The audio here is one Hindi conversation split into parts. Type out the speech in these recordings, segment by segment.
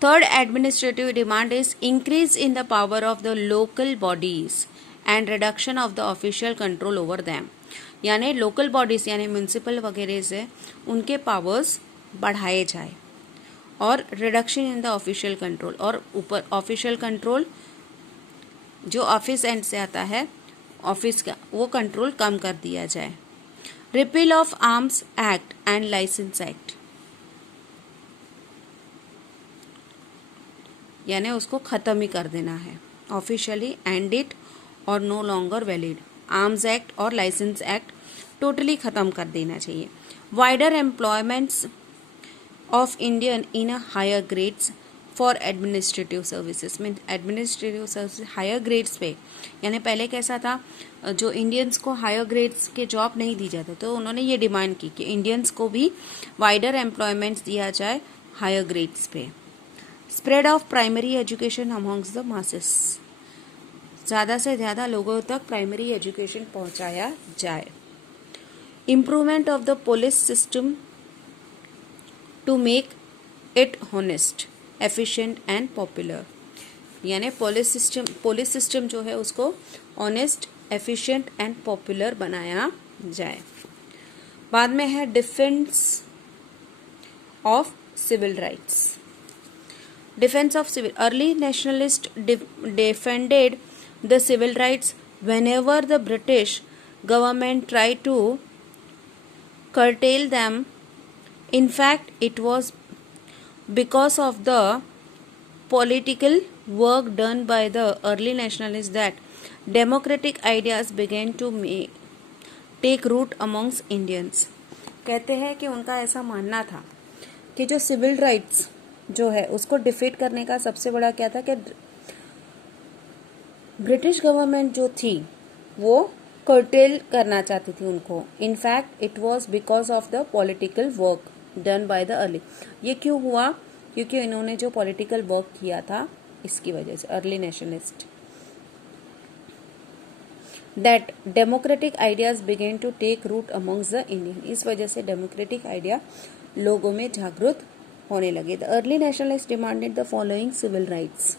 Third administrative demand is increase in the power of the local bodies and reduction of the official control over them. यानी लोकल बॉडीज यानी म्यूनसिपल वगैरह से उनके पावर्स बढ़ाए जाए और reduction in the official control, और ऊपर ऑफिशियल कंट्रोल जो ऑफिस एंड से आता है ऑफिस का, वो कंट्रोल कम कर दिया जाए. Repeal of arms act and licence act, यानी उसको ख़त्म ही कर देना है. ऑफिशियली एंड इट और no longer valid. Arms act और लाइसेंस एक्ट टोटली ख़त्म कर देना चाहिए. Wider employments of Indian in a higher grades for administrative services. Mean administrative service higher grades पे, यानी पहले कैसा था, जो इंडियंस को हायर ग्रेड्स के जॉब नहीं दी जाते, तो उन्होंने ये डिमांड की कि इंडियंस को भी वाइडर एम्प्लॉयमेंट्स दिया जाए हायर ग्रेड्स पे. Spread of primary education amongst the masses, ज़्यादा से ज़्यादा लोगों तक प्राइमरी एजुकेशन पहुंचाया जाए. Improvement of the police system to make it honest, efficient and popular. यानी पुलिस सिस्टम जो है उसको ऑनेस्ट, एफिशिएंट एंड पॉपुलर बनाया जाए. बाद में है defence of civil rights. Defense of civil. Early nationalists defended the civil rights whenever the British government tried to curtail them. In fact, it was because of the political work done by the early nationalists that democratic ideas began to take root amongst Indians. कहते हैं कि उनका ऐसा मानना था कि जो सिविल राइट्स जो है उसको डिफीट करने का सबसे बड़ा क्या था कि ब्रिटिश गवर्नमेंट जो थी वो कर्टेल करना चाहती थी उनको. In fact it was because of the political work done by the early. ये क्यों हुआ? क्योंकि इन्होंने जो पॉलिटिकल वर्क किया था इसकी वजह से. Early nationalist that democratic ideas began to take root amongst the Indian. इस वजह से डेमोक्रेटिक आइडिया लोगों में जागरूक होने लगे. The early nationalist demanded the following civil rights.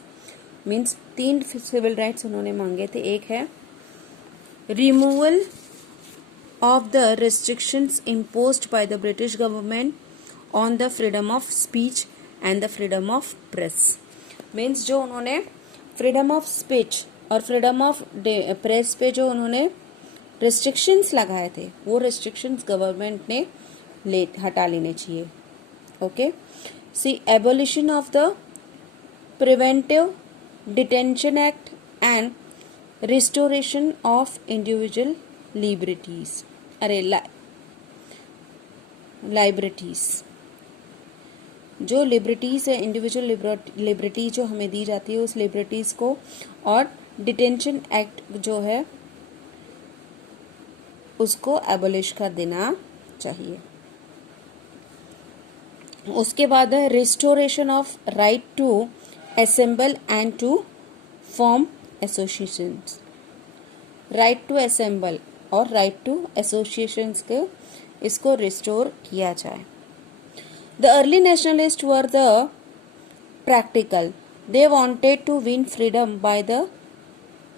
Means 3 civil rights उन्होंने मांगे थे. एक है removal of the restrictions imposed by the British government on the freedom of speech and the freedom of press. Means जो उन्होंने फ्रीडम ऑफ स्पीच और फ्रीडम ऑफ प्रेस पे जो उन्होंने रिस्ट्रिक्शंस लगाए थे वो रिस्ट्रिक्शंस गवर्नमेंट ने हटा लेने चाहिए. Okay. See, abolition of the Preventive Detention Act and restoration of individual liberties. अरे liberties, जो लिबर्टीज है, इंडिविजुअल लिबर्टी जो हमें दी जाती है उस लिबर्टीज को, और डिटेंशन एक्ट जो है उसको एबोलिश कर देना चाहिए. उसके बाद है restoration of right to assemble and to form associations. Right to assemble और राइट टू एसोसिएशंस को इसको रिस्टोर किया जाए. The early nationalist were the practical. They wanted to win freedom by the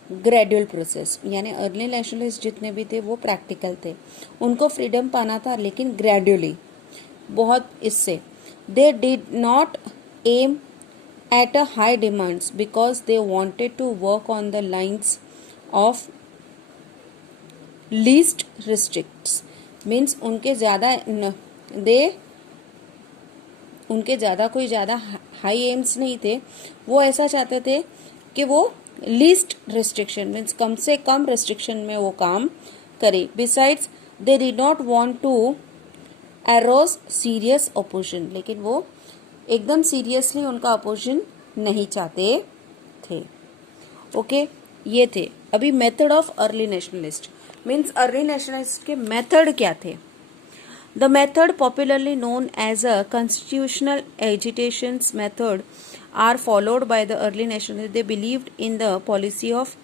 gradual process. यानी अर्ली नेशनलिस्ट जितने भी थे वो प्रैक्टिकल थे, उनको फ्रीडम पाना था लेकिन ग्रेजुअली, बहुत इससे. They did not aim at a high demands because they wanted to work on the lines of least restricts. Means उनके ज़्यादा कोई ज़्यादा हाई एम्स नहीं थे. वो ऐसा चाहते थे कि वो लीस्ट रिस्ट्रिक्शन मीन्स कम से कम रिस्ट्रिक्शन में वो काम करे. Besides, they did not want to arrows serious opposition. लेकिन वो एकदम सीरियसली उनका अपोजिशन नहीं चाहते थे. ओके. ये थे अभी method of early nationalist. Means early nationalist के मेथड क्या थे? The method popularly known as a constitutional agitations method are followed by the early nationalist. They believed in the policy of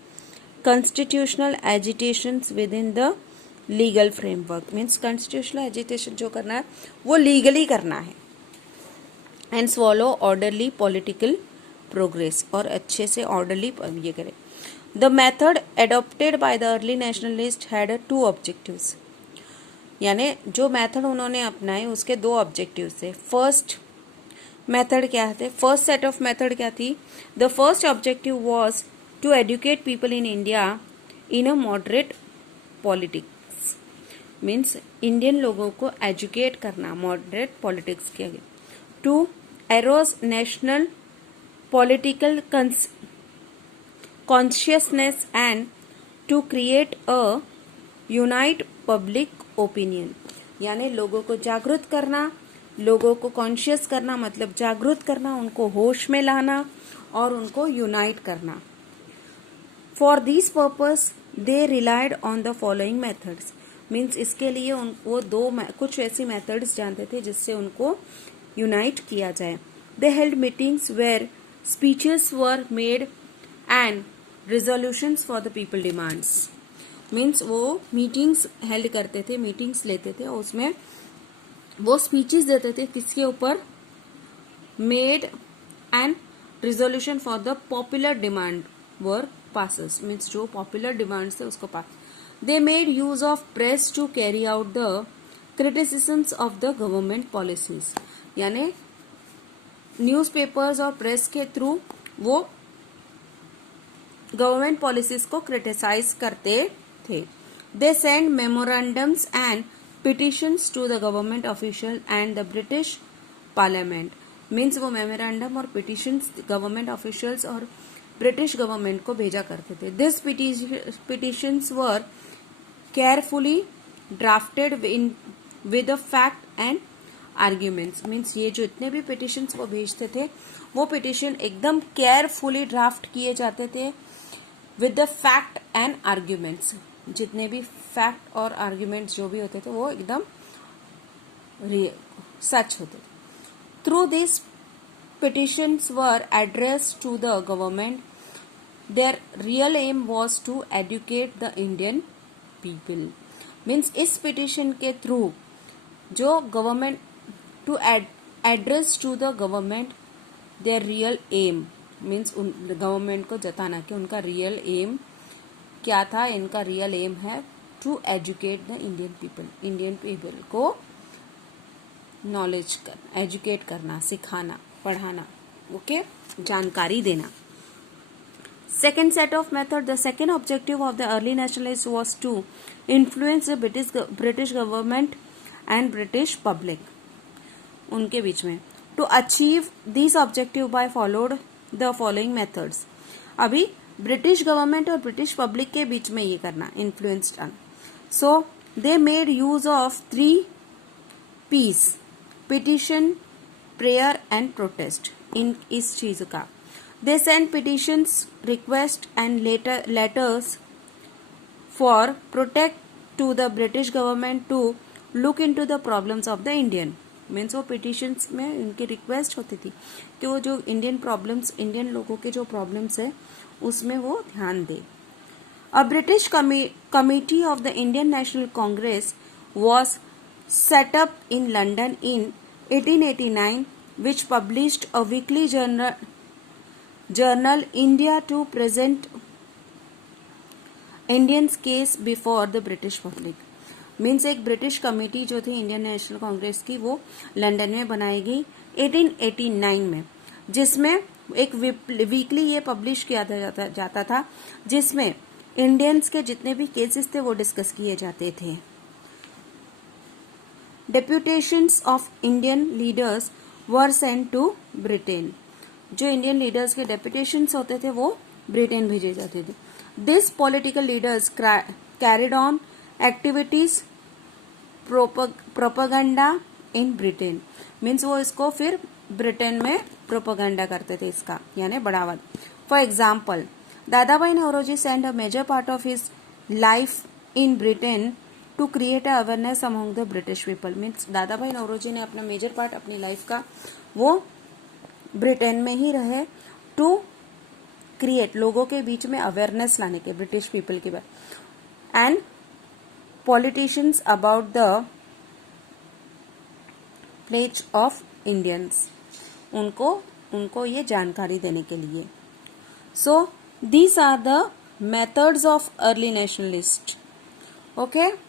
constitutional agitations within the legal framework. Means constitutional agitation जो करना है वो लीगली करना है. And slow orderly political progress, और अच्छे से ऑर्डरली ये करें. The method adopted by the early nationalist had to objectives. यानी जो मेथड उन्होंने अपनाए उसके दो ऑब्जेक्टिव्स थे. फर्स्ट मेथड क्या थे, फर्स्ट सेट ऑफ मेथड क्या थी. The first objective was to educate people in India in a moderate politics. Means Indian लोगों को एजुकेट करना, मॉडरेट पॉलिटिक्स किया गया. To arouse national political consciousness and to create a unite public opinion. यानी लोगों को जागरूक करना, लोगों को कॉन्शियस करना मतलब जागरूक करना, उनको होश में लाना और उनको यूनाइट करना. For this purpose they relied on the following methods. Means इसके लिए वो कुछ ऐसी मेथड्स जानते थे जिससे उनको यूनाइट किया जाए. They held meetings where speeches were made and resolutions for the people demands. Means वो मीटिंग्स हेल्ड करते थे, मीटिंग्स लेते थे और उसमें वो स्पीचेस देते थे किसके ऊपर, made and resolution for the popular demand were passes. Means जो पॉपुलर डिमांड्स थे उसको pass. They made use of press to carry out the criticisms of the government policies. यानी न्यूज़पेपर्स और प्रेस के थ्रू वो गवर्नमेंट पॉलिसीज को क्रिटिसाइज करते थे. They send memorandums and petitions to the government official and the British parliament. Means वो मेमोरेंडम और पिटिशंस गवर्नमेंट ऑफिशियल्स और ब्रिटिश गवर्नमेंट को भेजा करते थे. This petitions were carefully drafted with the fact and arguments. Means ये जो इतने भी पिटिशंस वो भेजते थे वो पिटिशन एकदम केयरफुली ड्राफ्ट किए जाते थे with the fact and arguments. जितने भी फैक्ट और आर्ग्यूमेंट्स जो भी होते थे वो एकदम सच होते थे. Through this petitions were addressed to the government. Their real aim was to educate the Indian people. Means इस petition के through जो government to address to the government their real aim means उन government को जताना कि उनका real aim क्या था. इनका real aim है to educate the Indian people. Indian people को knowledge करना, educate करना, सिखाना, पढ़ाना, ओके, जानकारी देना. Second set of method, the second objective of the early nationalists was to influence the British government and British public. उनके बीच में to achieve these objective by followed the following methods. अभी ब्रिटिश गवर्नमेंट और ब्रिटिश पब्लिक के बीच में ये करना, इन्फ्लुएंस करना. So they made use of 3 P's, petition, prayer and protest. इन इस चीज का they send petitions, request and letters for protect to the British government to look into the problems of the Indian. Means वो पिटिशंस में इनकी रिक्वेस्ट होती थी कि वो जो इंडियन प्रॉब्लम्स, इंडियन लोगों के जो प्रॉब्लम्स है उसमें वो ध्यान दे. A British committee of the Indian National Congress was set up in London in 1889 which published a weekly journal India to present Indians case before the British public. Means एक ब्रिटिश कमेटी जो थी इंडियन नेशनल कांग्रेस की वो लंदन में बनाई गई 1889 में, जिसमें एक वीकली ये पब्लिश किया जाता था जिसमें इंडियंस के जितने भी केसेस थे वो डिस्कस किए जाते थे. Deputations of Indian leaders were sent to Britain. जो इंडियन लीडर्स के डेपुटेशंस होते थे वो ब्रिटेन भेजे जाते थे. This political leaders carried on activities propaganda in Britain. Means वो इसको फिर ब्रिटेन में प्रोपेगेंडा करते थे, इसका यानी बढ़ावा. For example, Dadabhai Naoroji send a major part of his life in Britain to create awareness among the British people. Means Dadabhai Naoroji ने अपना मेजर पार्ट अपनी लाइफ का वो ब्रिटेन में ही रहे टू क्रिएट, लोगों के बीच में अवेयरनेस लाने के ब्रिटिश पीपल के बारे and politicians about the plight of Indians. उनको ये जानकारी देने के लिए। So these are the methods of early nationalist. Okay.